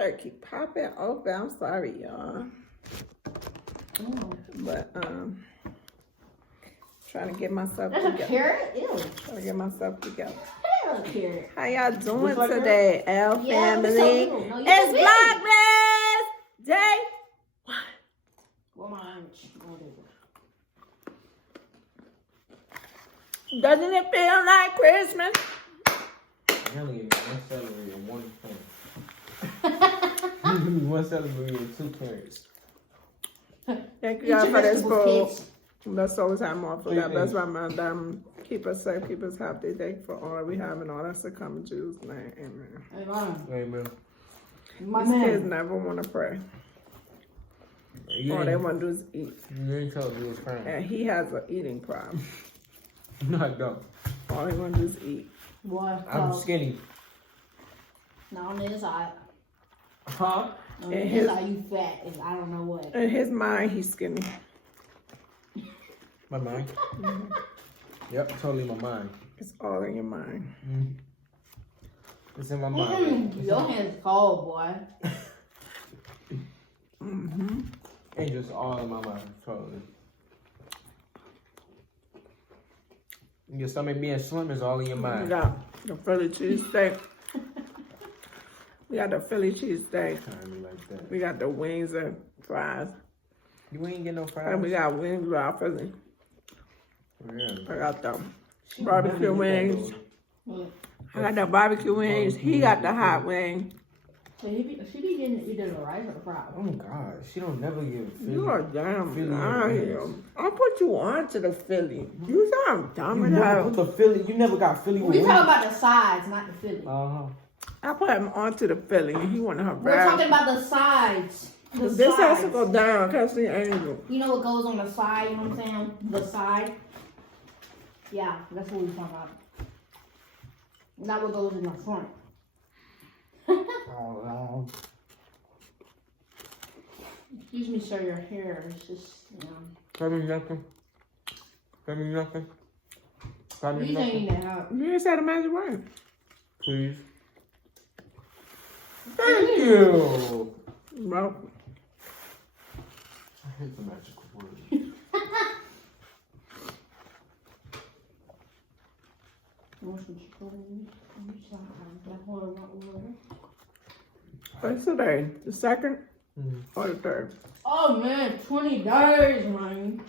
shirt keep popping open. I'm sorry, y'all. But trying to get myself together. That's a carrot? Ew. Trying to get myself together. Hell, carrot. How y'all doing today, L Yeah, family? so no, It's Vlogmas Day. Well, my Doesn't it feel like Christmas? I only get one celery and one parent. You give me one celery and two parents. Thank you God for this food. Kids. Let's always have more for that. That's why my keep us safe, keep us healthy. Thank you for all we have and all that's to come in Jesus' name. Amen. Amen. My These man. kids never want to pray. All they want to do is eat. You ain't told me it was crying. And he has an eating problem. No, I don't. All he want to do is eat. Boy, I'm skinny. No, on the inside. Huh? On the inside, you fat. Is I don't know what. In his mind, he's skinny. My mind? Yep, totally my mind. It's all in your mind. It's in my mind. Your hand's cold, boy. It's just all in my mind, totally. Your stomach being slim is all in your We mind. got the Philly cheesesteak. We got the Philly cheesesteak. Like that. We got the wings and fries. You ain't get no fries. And we got wings with our Philly. Yeah. I got the barbecue wings. Well, I got the barbecue wings. He got the hot wing. so she be getting either the rice or the fries. Oh God, she don't never give Philly. You are damn Philly lying. I'll put you on to the Philly. You sound dumb You as never hell. put the Philly. You never got Philly with We wings. talking about the sides, not the filling. I put him onto the Philly and he wanted her We're back. talking about the sides. The This has to sides. go down. I can't see Angel. You know what goes on the side, you know what I'm saying? The side. Yeah, that's what we're talking about. Not what goes in the front. Oh, Excuse me, sir, your hair is just, you know. Tell me nothing. Tell me nothing. Tell me These ain't nothing. even out. You ain't said a magic word. Please. Thank you. Well, I hate the magical word. what's today? The second or the third? Oh man, 20 days, man.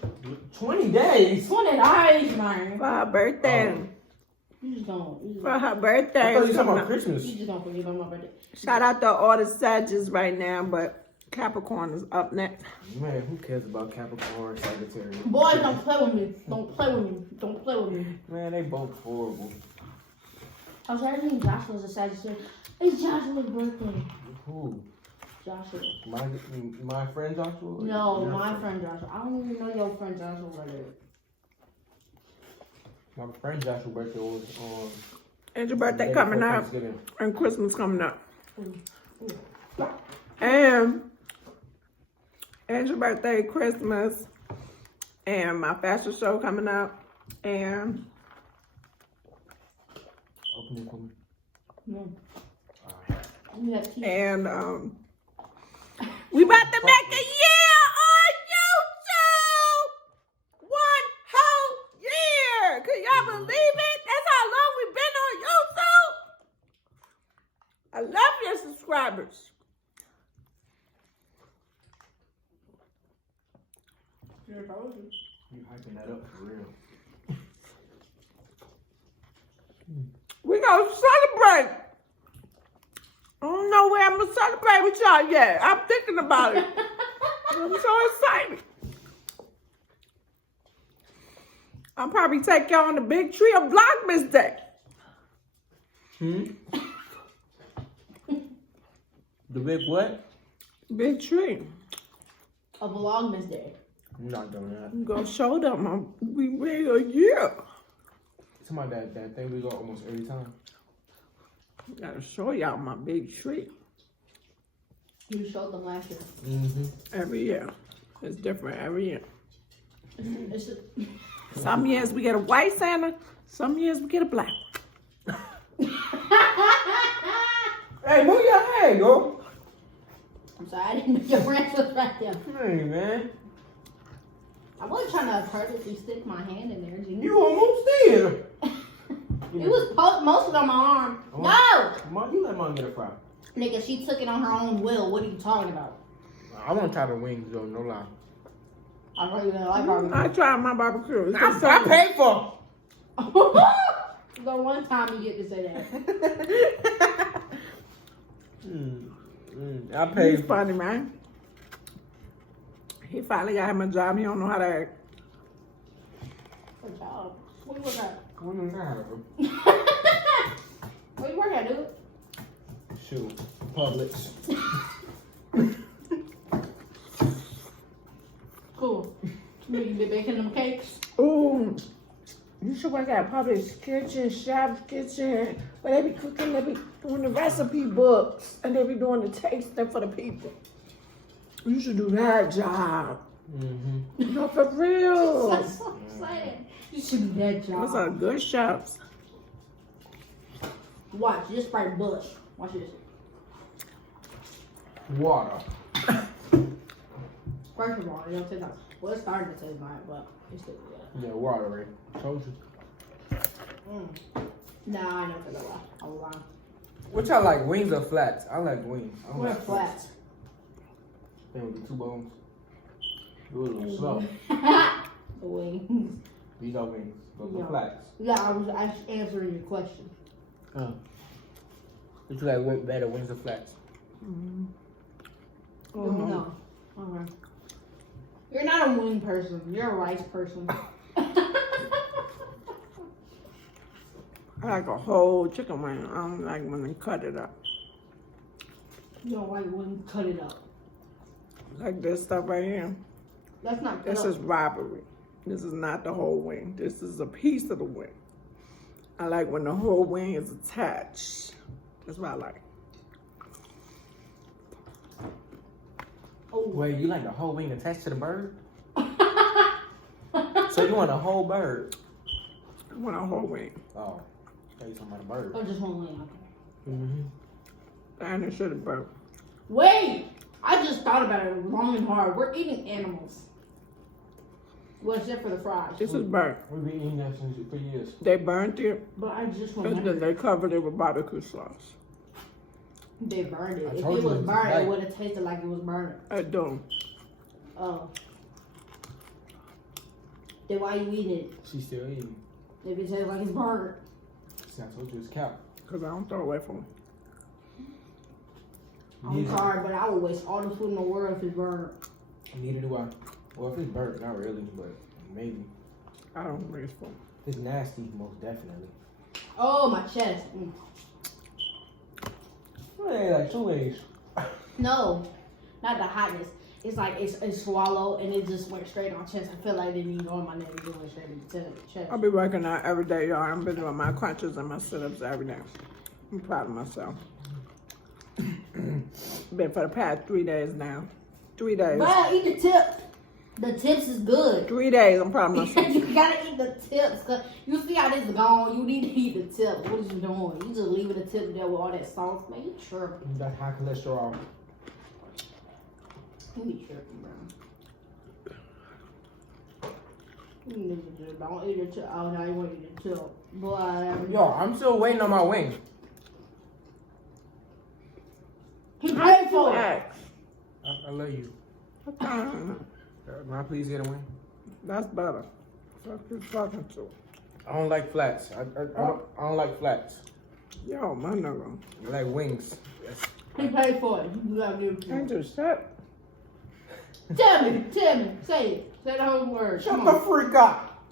20 days? 20 days, man. For her birthday. You just don't. For her birthday. I thought you were talking coming about up. Christmas. You just don't forget about my birthday. Shout out to all the Sagittarius right now, but Capricorn is up next. Man, who cares about Capricorn, Sagittarius? Boys, don't play with me. Don't play with me. Don't play with me. Man, they both horrible. I was saying Joshua's a Sagittarius. It's Joshua's birthday. Who? Joshua. My friend Joshua? Or No, your my friend Joshua. I don't even know your friend Joshua birthday. My friend Joshua's birthday was on. And your birthday day coming before up. Thanksgiving. And Christmas coming up. And your birthday, Christmas, and my fashion show coming up, and Open it for me. No. You have teeth. and we about to make a year on YouTube. 1 whole year. Can y'all believe it? That's how long we've been on YouTube. I love your subscribers. You hyping that up for real. We gonna celebrate. I don't know where I'm gonna celebrate with y'all yet. I'm thinking about it. I'm so excited. I'll probably take y'all on the big tree of Vlogmas Day. The big what? Big tree. A Vlogmas Day. I'm not doing that. I'm gonna show them we made a year. Somebody that thing we go almost every time. Gotta show y'all my big tree. You showed them last year. Every year. It's different every year. It's a, Some years we get a white Santa, some years we get a black one. Hey, move your head, yo. I'm sorry, I didn't know your ranch was right there. Hey, man. I wasn't trying to purposely stick my hand in there, Jimmy. You almost did. It was mostly on my arm. Oh. No! Mom, you let Mom get a fry. Nigga, she took it on her own will. What are you talking about? I want to try the wings, though. No lie. I really didn't like barbecue. I tried my barbecue. I paid for. The one time you get to say that. I He's paid. funny, man. He finally got him a job. He don't know how to act. Good job. Where you work at? What is that? Where you work at, dude? Shoot, Publix. Cool. You be baking them cakes? Ooh, you should work at Publix Kitchen, Chef's Kitchen, where they be cooking, they be doing the recipe books, and they be doing the tasting for the people. You should do that job. Mm-hmm. No, for real. That's what I'm saying. You should do that job. Those are good shops. Watch, just spray bush. Watch this. Water. First of all, it don't taste like. Well, it's starting to taste like, but it's still good. Yeah, water, right? Told you. Nah, I know for the lie. I was lying. Which I like, wings or flats? I like wings. I don't We're like flats. They with the 2 bones. It was a little slow. The wings. These are wings, but the Yeah. flats. Yeah, I was actually answering your question. Which you like better, wings or flats? Oh, Oh, no. Okay. You're not a wing person. You're a rice person. I like a whole chicken wing. I don't like when they cut it up. You don't like wing, cut it up. Like this stuff right here. That's not cut This up. is robbery. This is not the whole wing. This is a piece of the wing. I like when the whole wing is attached. That's what I like. Oh. Wait, you like the whole wing attached to the bird? So you want a whole bird? I want a whole wing. Oh, I you talking about a bird. Oh, just one wing. Mm-hmm. And it should have burnt. Wait! I just thought about it long and hard. We're eating animals. Well, except for the fries. This is burnt. We've been eating that since for years. They burnt it. But I just That's remembered because they covered it with barbecue sauce. they burned it. I If told it you was it's burnt, right. it would have tasted like it was burnt. I don't. Oh. Then why you eating it? She's still eating. If it tastes like it's burnt. See, I told you it's cow. Because I don't throw away from them. I'm sorry, but I would waste all the food in the world if it's burnt. Neither do I. Well, if it's burnt, not really, but maybe. I don't waste them. It's nasty, most definitely. Oh, my chest. Well, they like 2 ways. No, not the hotness. It's like it's swallowed and it just went straight on chest. I feel like it didn't even go in my neck. It just went straight into the chest. I'll be working out every day, y'all. I'm been doing my crunches and my sit-ups every day. I'm proud of myself. Been for the past 3 days now. 3 days. But eat the tips. The tips is good. 3 days. I'm proud of myself. You gotta eat the tips. Cause you see how this is gone. You need to eat the tips. What is you doing? You just leaving the tip there with all that sauce. Man, you tripping. You got high cholesterol. You be tripping, bro. You need to just don't eat the tip. Oh, now you want to eat the tip. Boy. Yo, I'm still waiting on my wing. He paid for it. Relax. I love you. Can I please get a wing? That's better. Fuck you talking to. I don't like flats. I don't like flats. Yo, my nigga. I like wings. Yes. He paid for it. You gotta give it to him. Andrew, shut. Tell me. Say it. Say the whole word. Shut Come the on. freak up.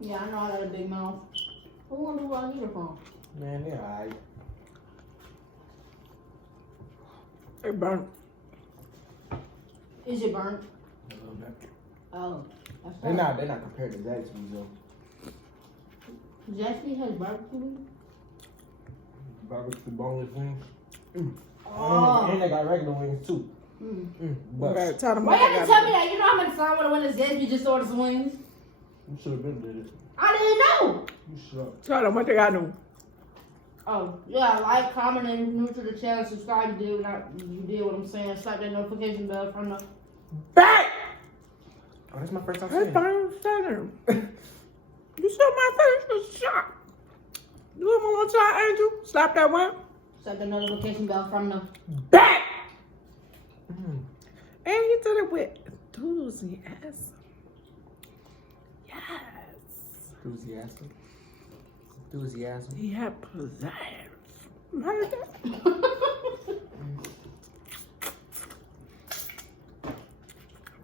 Yeah, I know I got a big mouth. Who wonder where I get it from? Man, they're alright. It burnt. Is it burnt? A little bit. Oh, that's They're not compared to Zaxby's though. Zaxby has barbecue. Barbecue boneless wings. Oh. And they got regular wings too. But Okay, tell them Why what you they have to got. tell me that? You know how much time when I went to Zaxby just ordered some wings? you should have been did it. I didn't know. You should have. Tell them what they got to do. Oh, yeah, like, comment, and new to the channel, subscribe, you did what I'm saying. Slap that notification bell from the Back! Oh, that's my first time That's saying it. fine, center. You saw my face was shot. Do it one more time, Angel. Slap that one. Slap the notification bell from the Back! Mm. And he did it with enthusiasm. Yes. Enthusiasm. Enthusiasm. He had plans. Heard that?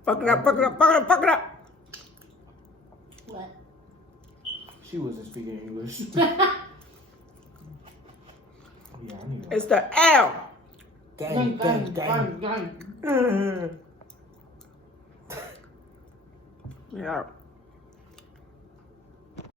Fuck it up, fuck it up, fuck it up, fuck it up. what? She wasn't speaking English. Yeah, I need to. It's the L. Gang, gang, gang. Gang. Yeah.